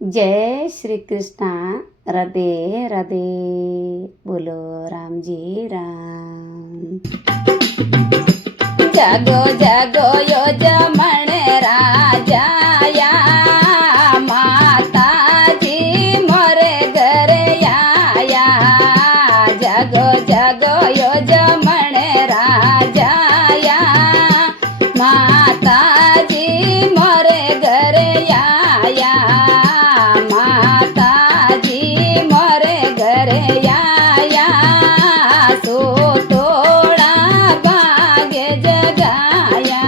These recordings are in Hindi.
जय श्री कृष्ण। राधे राधे। बोलो राम जी राम। जागो जागो यो जमण राजाया, माताजी मोरे घरे आया। जागो जागो यो जमण राजाया, माताजी मोरे घरे आया। माताजी मोरे घरे आया। सो तोड़ा भाग्य जगाया।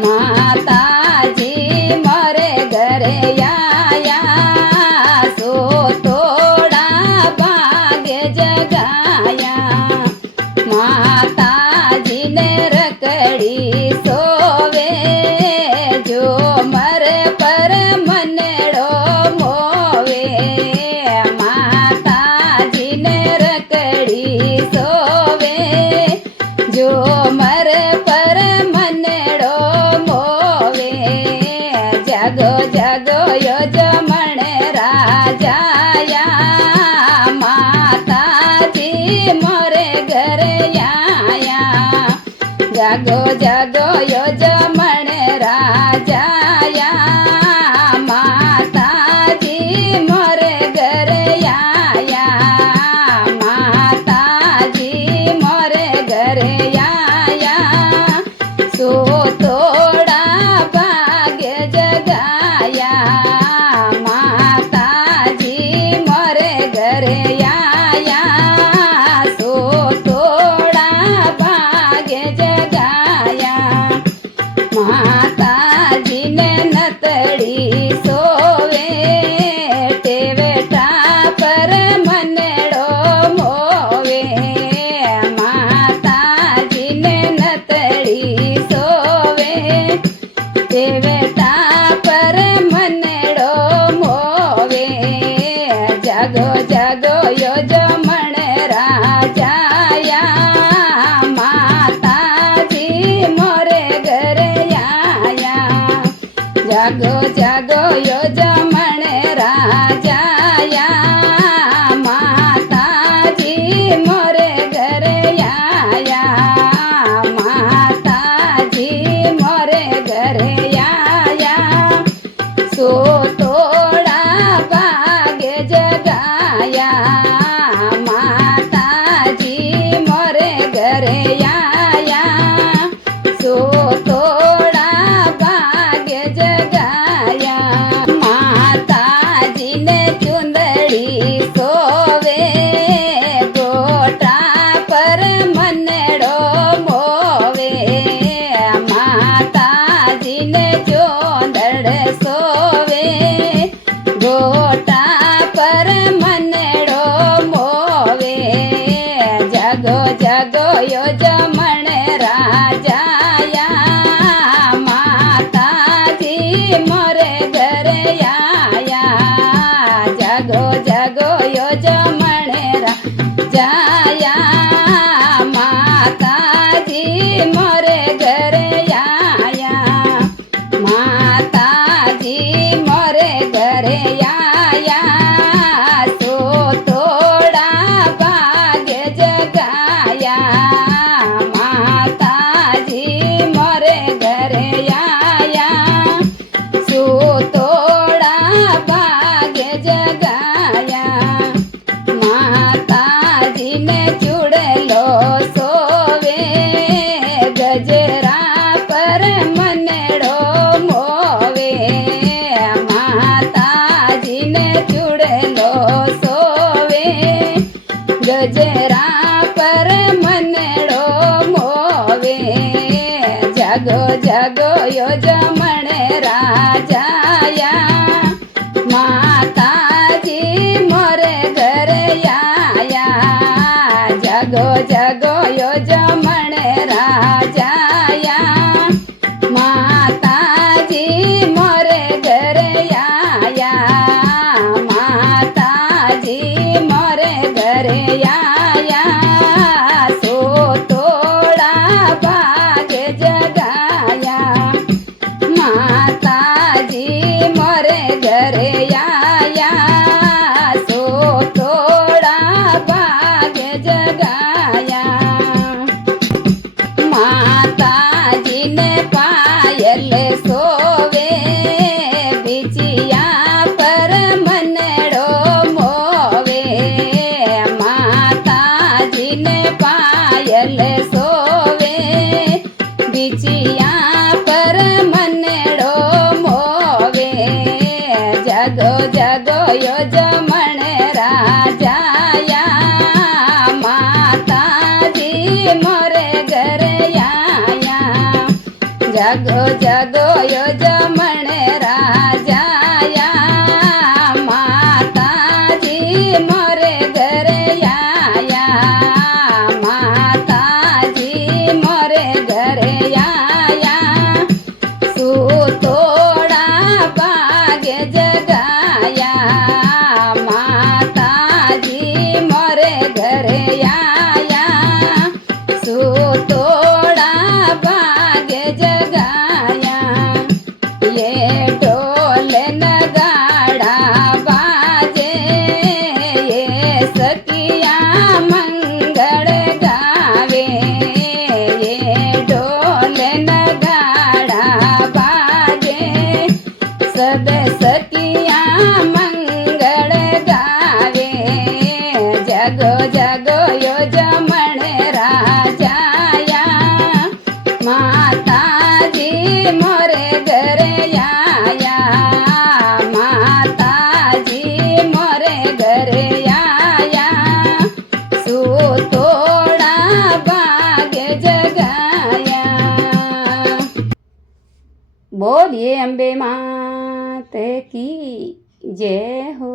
माताजी मोरे घरे आया। सो तोड़ा भाग्य जगाया। माताजी ने रकड़ी सोवे, जो मर पर मनेड़ो मोवे। माताजी ने रकड़ी सोवे, जो मर पर मनेड़ो मोवे। जागो जागो यो जमण राजाया, माताजी मोरे घरे आया। जागो जागो यो जमण राजाया, माताजी मोरे घरे आया। माताजी मोरे घरे आया। सो तोड़ा भाग्य जगाया। माताजी मोरे घरे आया। सो तोड़ा भाग्य जगाया। माताजी ने नतड़ी सोवे, टेवेटा पर मनेड़ो मोवे। माताजी ने नतड़ी सोवे, टेवेटा पर मनेड़ो मोवे। जागो जागो यो जमण राजाया, माताजी मोरे घरे आया। जागो जागो यो जमण राजाया, माताजी मोरे घरे आया। माताजी मोरे घरे आया। सो तोड़ा भाग्य जगाया। माताजी मोरे घरे आया। सो तोड़ा भाग्य जगाया। माताजी ने चुंदड़ी सोवे, गोटा पर मनेड़ो मोवे। माताजी ने चोंदड़ सोवे, गोटा पर मनेड़ो मोवे। जागो जागो यो जमण राजाया, माताजी मोरे घरे आया। जागो जागो यो जमण राजाया, माताजी मोरे घरे आया। माताजी मोरे घरे आया। सो तोड़ा भाग्य जगाया। माताजी मोरे घरे आया। सो तोड़ा भाग्य जगाया। माताजी ने चूड़लो सोवे, गजरा पर मनेड़ो मोवे। माताजी ने चूड़लो सोवे, गजरा पर मनेड़ो मोवे। जागो जागो यो जमण राजाया, माताजी मोरे घरे आया। जागो जागो यो जमण राजाया, माताजी मोरे घरे आया। माताजी मोरे घरे आया। सो तोड़ा भाग्य जगाया। माताजी मोरे घरे જગો જગો યજમણ રાજાયા માતાજી મોરે ઘરે આયા જગો જગો યજમણ રાજાયા માતાજી મોરે ઘરે આયા માતાજી મોરે ઘરે આયા સુતોડા ભાગે જગાયા માતાજી મોરે ઘરે આયા સુતોડા ભાગે જગાયા એ ઢોલ નગાડા બાજે એ સખિયા મંગળ ગાવે એ ઢોલ નગાડા બાજે સબ સખિયા મંગળ ગાવે જગો જગો યજમણ રાજાયા માતાજી મોરે ઘરે આયા માતાજી મોરે ઘરે આયા સુતોડા ભાગે જગાયા બોલીએ અંબે માત કી જય હો।